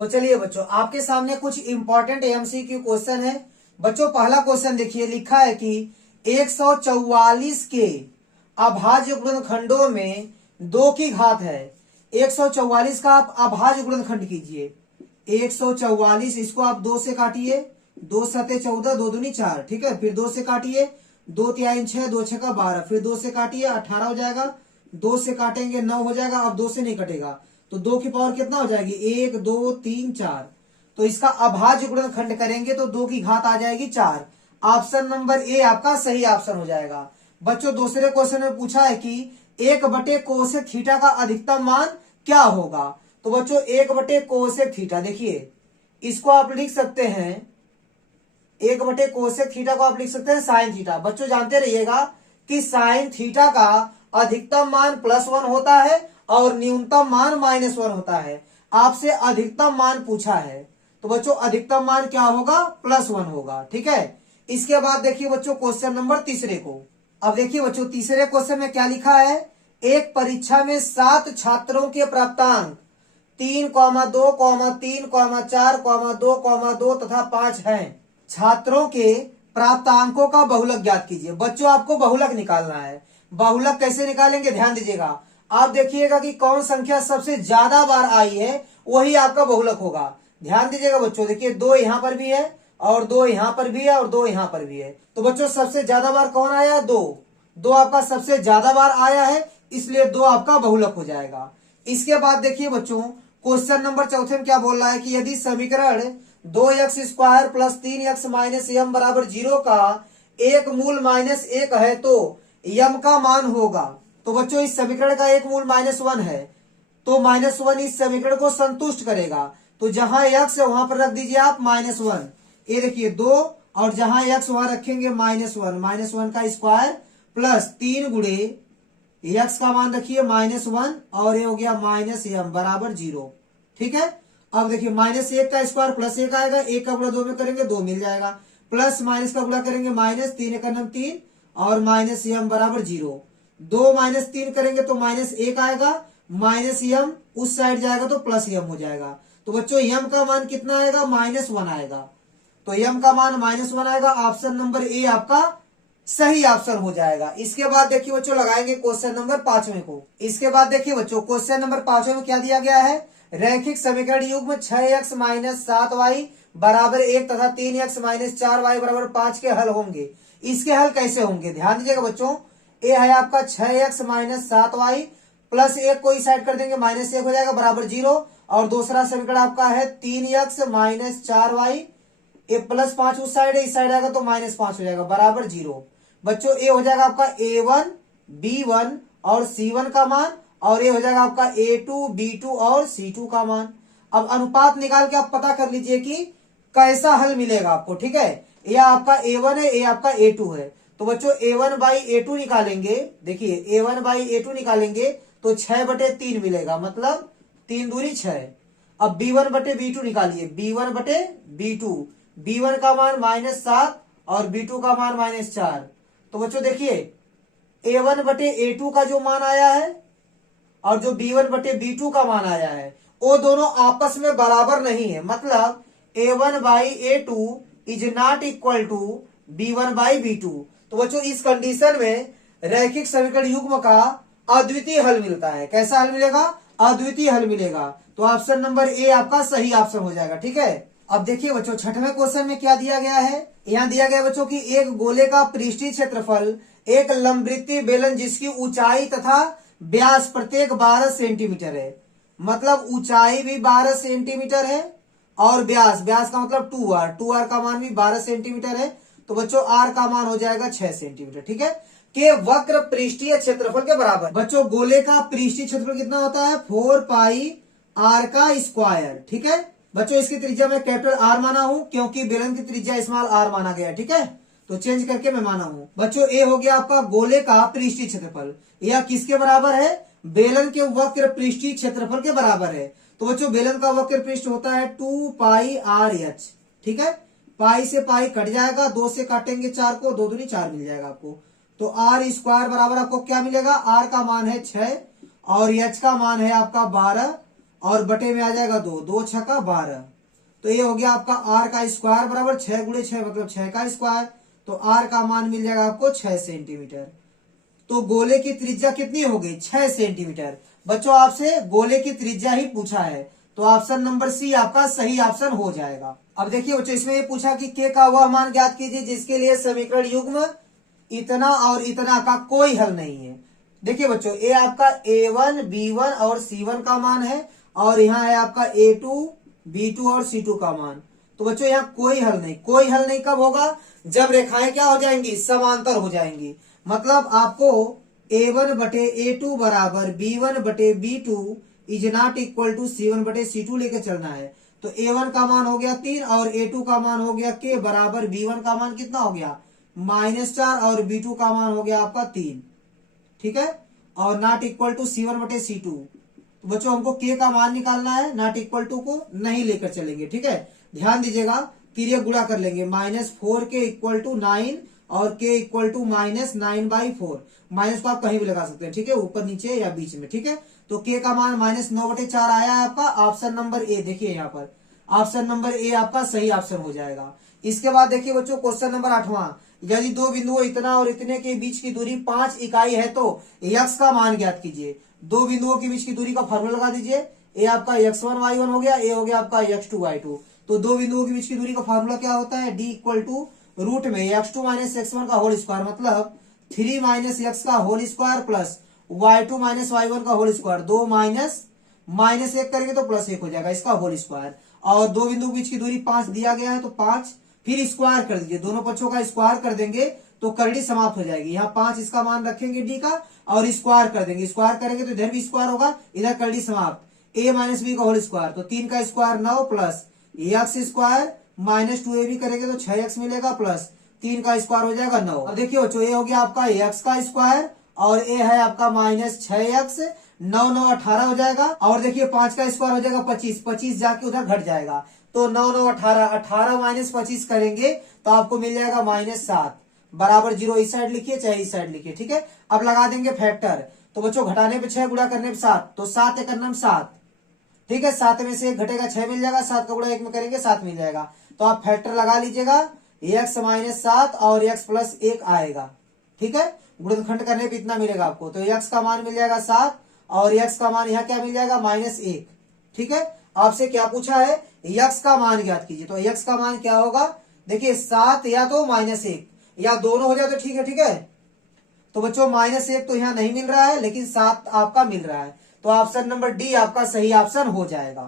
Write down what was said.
तो चलिए बच्चों, आपके सामने कुछ इंपॉर्टेंट एमसीक्यू क्वेश्चन है। बच्चों पहला क्वेश्चन देखिए, लिखा है कि 144 के अभाज्य गुणनखंडों में 2 की घात है। 144 का आप अभाज्य गुणनखंड कीजिए। 144 इसको आप 2 से काटिए, 2 सते 14, 2 दूनी 4, ठीक है। फिर 2 से काटिए, 2 तिहाई 6, 2 छक्का 12, फिर 2 से काटिए 18 हो जाएगा, 2 से काटेंगे 9 हो जाएगा। अब 2 से नहीं कटेगा तो 2 की पावर कितना हो जाएगी, 1 2 3 4। तो इसका अभाज्य गुणनखंड करेंगे तो 2 की घात आ जाएगी 4। ऑप्शन नंबर ए आपका सही ऑप्शन हो जाएगा। बच्चों दूसरे क्वेश्चन में पूछा है कि 1 कोसेक थीटा का अधिकतम मान क्या होगा। तो बच्चों 1 कोसेक थीटा, देखिए इसको आप लिख सकते हैं, 1 कोसेक थीटा को आप लिख सकते हैं साइन थीटा। बच्चों जानते रहिएगा कि साइन थीटा का अधिकतम मान +1 होता है और न्यूनतम मान -1 होता है। आपसे अधिकतम मान पूछा है तो बच्चों अधिकतम मान क्या होगा, +1 होगा, ठीक है। इसके बाद देखिए बच्चों क्वेश्चन नंबर तीसरे को। अब देखिए बच्चों तीसरे क्वेश्चन में क्या लिखा है, एक परीक्षा में 7 छात्रों के प्राप्तांक 3,2, 3, 4, 2, 2 तथा 5 हैं। छात्रों के प्राप्तांकों का बहुलक ज्ञात कीजिए। बच्चों आपको बहुलक निकालना है। बहुलक कैसे निकालेंगे, ध्यान दीजिएगा। आप देखिएगा कि कौन संख्या सबसे ज्यादा बार आई है वही आपका बहुलक होगा। ध्यान दीजिएगा बच्चों, देखिए 2 यहां पर भी है और 2 यहां पर भी है और 2 यहां पर भी है। तो बच्चों सबसे ज्यादा बार कौन आया, 2 आपका सबसे ज्यादा बार आया है, इसलिए 2 आपका बहुलक हो जाएगा। इसके बाद देखिए बच्चों क्वेश्चन नंबर चौथे में क्या बोल रहा है कि यदि समीकरण 2x² + 3x - m बराबर 0 का एक मूल -1 है तो m का मान होगा। तो बच्चों इस समीकरण का एक मूल -1 है तो -1 इस समीकरण को संतुष्ट करेगा। तो जहां x है वहां पर रख दीजिए आप -1। ये देखिए 2 और जहां x वहां रखेंगे -1 का स्क्वायर प्लस 3 गुणे x का मान रखिए -1 और ये हो गया -m बराबर 0, ठीक है। अब देखिए -1 का स्क्वायर +1 आएगा, 1 का गुणा 2 में करेंगे 2 मिल जाएगा, प्लस माइनस का गुणा करेंगे -3 एक 3 और -m बराबर 0। 2 -3 करेंगे तो -1 आएगा, -m उस साइड जाएगा तो +m हो जाएगा। तो बच्चों m का मान कितना आएगा, -1 आएगा। तो m का मान -1 आएगा। ऑप्शन नंबर ए आपका सही ऑप्शन हो जाएगा। इसके बाद देखिए बच्चों लगाएंगे क्वेश्चन नंबर 5वें को। इसके बाद देखिए बच्चों क्वेश्चन नंबर 5वें में क्या दिया गया है, रैखिक समीकरण युग्म 6x - 7y बराबर 1 तथा 3x - 4y बराबर 5 के हल होंगे। इसके हल कैसे होंगे, ध्यान दीजिएगा बच्चों। ए है आपका 6x - 7y प्लस 1 को इस साइड कर देंगे -1 हो जाएगा बराबर 0। और दूसरा समीकरण आपका है 3x - 4y, ए +5 उस साइड है, इस साइड आएगा तो -5 हो जाएगा बराबर 0। बच्चों ए हो जाएगा आपका A1 B1 और C1 का मान और ये हो जाएगा आपका A2 B2 और C2 का मान। अब अनुपात निकाल के आप पता कर लीजिए कि कैसा हल मिलेगा आपको, ठीक है। ये आपका A1 है, ये आपका A2 है। तो बच्चों A1/A2 निकालेंगे, देखिए A1/A2 निकालेंगे तो 6/3 मिलेगा, मतलब 3 दूनी 6। अब B1/B2 निकालिए, B1/B2, B1 का मान -7 और B2 का मान -4। तो बच्चों देखिए A1/A2 का जो मान आया है और जो B1/B2 का मान आया है वो दोनों आपस में बराबर नहीं है, मतलब A1/A2 is not equal to B1/B2। तो बच्चों इस कंडीशन में रैखिक समीकरण युग्म का अद्वितीय हल मिलता है। कैसा हल मिलेगा, अद्वितीय हल मिलेगा। तो ऑप्शन नंबर ए आपका सही ऑप्शन हो जाएगा, ठीक है। अब देखिए बच्चों छठवें क्वेश्चन में क्या दिया गया है, यहाँ दिया गया बच्चों की एक गोले का पृष्ठीय क्षेत्रफल एक लंबवृत्तीय बेलन जिसकी ऊंचाई तथा व्यास प्रत्येक 12 सेंटीमीटर है, मतलब ऊंचाई भी 12 सेंटीमीटर है और व्यास का मतलब 2r का मान भी 12 सेंटीमीटर है। तो बच्चों r का मान हो जाएगा 6 सेंटीमीटर, ठीक है, के वक्र पृष्ठीय क्षेत्रफल के बराबर। बच्चों गोले का पृष्ठीय क्षेत्रफल कितना होता है, 4πr का स्क्वायर, ठीक है। बच्चों इसकी त्रिज्या मैं कैपिटल R माना हूं क्योंकि बेलन की त्रिज्या स्मॉल r माना गया, ठीक है, तो चेंज करके मैं माना हूं। बच्चों ए हो गया आपका गोले का पृष्ठीय क्षेत्रफल, यह किसके बराबर है, बेलन के वक्र पृष्ठीय क्षेत्रफल के बराबर है। तो बच्चों बेलन का वक्र पृष्ठ होता है 2πrh, ठीक है। पाई से पाई कट जाएगा, 2 से काटेंगे 4 को, 2 दूनी 4 मिल जाएगा आपको। तो r² बराबर आपको क्या मिलेगा, r का मान है 6 और h का मान है आपका 12 और बटे में आ जाएगा 2, 2 छक्का 12। तो ये हो गया आपका आर का स्क्वायर बराबर 6 गुणे 6 मतलब 6 का स्क्वायर। तो आर का मान मिल जाएगा आपको 6 सेंटीमीटर। तो गोले की त्रिज्या कितनी हो गई? 6 सेंटीमीटर। बच्चों आपसे गोले की त्रिज्या ही पूछा है, तो ऑप्शन नंबर सी आपका सही ऑप्शन हो जाएगा। अब देखिए बच्चों, इसमें ये पूछा कि के का वह मान ज्ञात कीजिए जिसके लिए समीकरण युग्म इतना और इतना का कोई हल नहीं है। देखिए बच्चों, ये आपका a1, b1 और c1 का मान है, और यहाँ है आपका a2, b2 और c2 का मान। तो बच्चों यहाँ कोई हल नहीं। कोई हल नहीं कब होगा? जब रेखाएं क्या हो जाएंगी? समांतर हो जाएंगी। मतलब आपको a1 बटे a2 बराबर b1 बटे b2 is not equal to c1 बटे c2 लेके चलना है। तो a1 का मान हो गया 3 और a2 का मान हो गया k बराबर b1 का मान कितना हो गया? -4 और b2 का मान हो गया आपका 3। ठीक है, और नॉट इक्वल टू c1 बटे c2। तो बच्चों हमको k का मान निकालना है, नॉट इक्वल टू को नहीं लेकर चलेंगे। ठीक है, ध्यान दीजिएगा, तिर्यक गुणा कर लेंगे। -4k इक्वल टू 9 और k इक्वल टू -9/4। माइनस को आप कहीं भी लगा सकते हैं, ठीक है, ऊपर नीचे या बीच में। ठीक है, तो k का मान -9/4 आया है आपका ऑप्शन नंबर ए। देखिए यहाँ पर ऑप्शन नंबर ए आपका सही ऑप्शन हो जाएगा। इसके बाद देखिए बच्चों, क्वेश्चन नंबर 8वां, यदि दो बिंदुओं इतना और इतने के बीच की दूरी 5 इकाई है तो x का मान ज्ञात कीजिए। दो बिंदुओं के बीच की दूरी का फॉर्मूला लगा दीजिए। ए आपका x1 y1 हो गया, ए हो गया आपका x2 y2। तो दो बिंदुओं के बीच की दूरी का फॉर्मूला क्या होता है? d इक्वल टू रूट में x2 माइनस x1 का होल स्क्वायर, मतलब 3 माइनस x का whole square plus y2 minus y1 का होल स्क्वायर। 2 माइनस 1 करेंगे तो +1 हो जाएगा, इसका होल स्क्वायर। और दो बिंदु के बीच की दूरी 5 दिया गया है, तो 5 फिर स्क्वायर कर दीजिए। दोनों पक्षों का स्क्वायर कर देंगे तो करड़ी समाप्त हो जाएगी। यहाँ 5 इसका मान रखेंगे डी का और स्क्वायर कर देंगे। स्क्वायर करेंगे तो इधर भी स्क्वायर होगा, इधर करड़ी समाप्त। a माइनस बी का होल स्क्वायर, तो 3 का square 9 plus x square -2ab करेंगे तो 6x मिलेगा प्लस 3 का स्क्वायर हो जाएगा 9। अब देखिए बच्चों, ये हो गया आपका x का स्क्वायर और ए है आपका -6x। 9 9 18 हो जाएगा। और देखिए 5 का स्क्वायर हो जाएगा 25, 25 जाके उधर घट जाएगा। तो 9 9 18, 18 माइनस 25 करेंगे तो आपको मिल जाएगा -7 बराबर 0। इस साइड लिखिए चाहे इस साइड लिखिए। ठीक है, अब लगा देंगे फैक्टर। तो बच्चों घटाने पे 6, गुणा करने पे 7, तो 7 एक 7। ठीक है, 7 में से 1 घटेगा 6 मिल जाएगा, 7 का गुणा 1 में करेंगे 7 मिल जाएगा। तो आप फैक्टर लगा लीजिएगा, x -7 और x + 1 आएगा। ठीक है, गुणनखंड करने पे इतना मिलेगा आपको। तो x का मान मिल जाएगा 7 और x का मान यहाँ क्या मिल जाएगा? -1। ठीक है, आपसे क्या पूछा है? x का मान ज्ञात कीजिए। तो x का मान क्या होगा? देखिए 7 या तो -1 या दोनों हो जाए तो ठीक है। ठीक है, तो बच्चों -1 तो यहाँ नहीं मिल रहा है, लेकिन 7 आपका मिल रहा है। तो ऑप्शन नंबर डी आपका सही ऑप्शन हो जाएगा।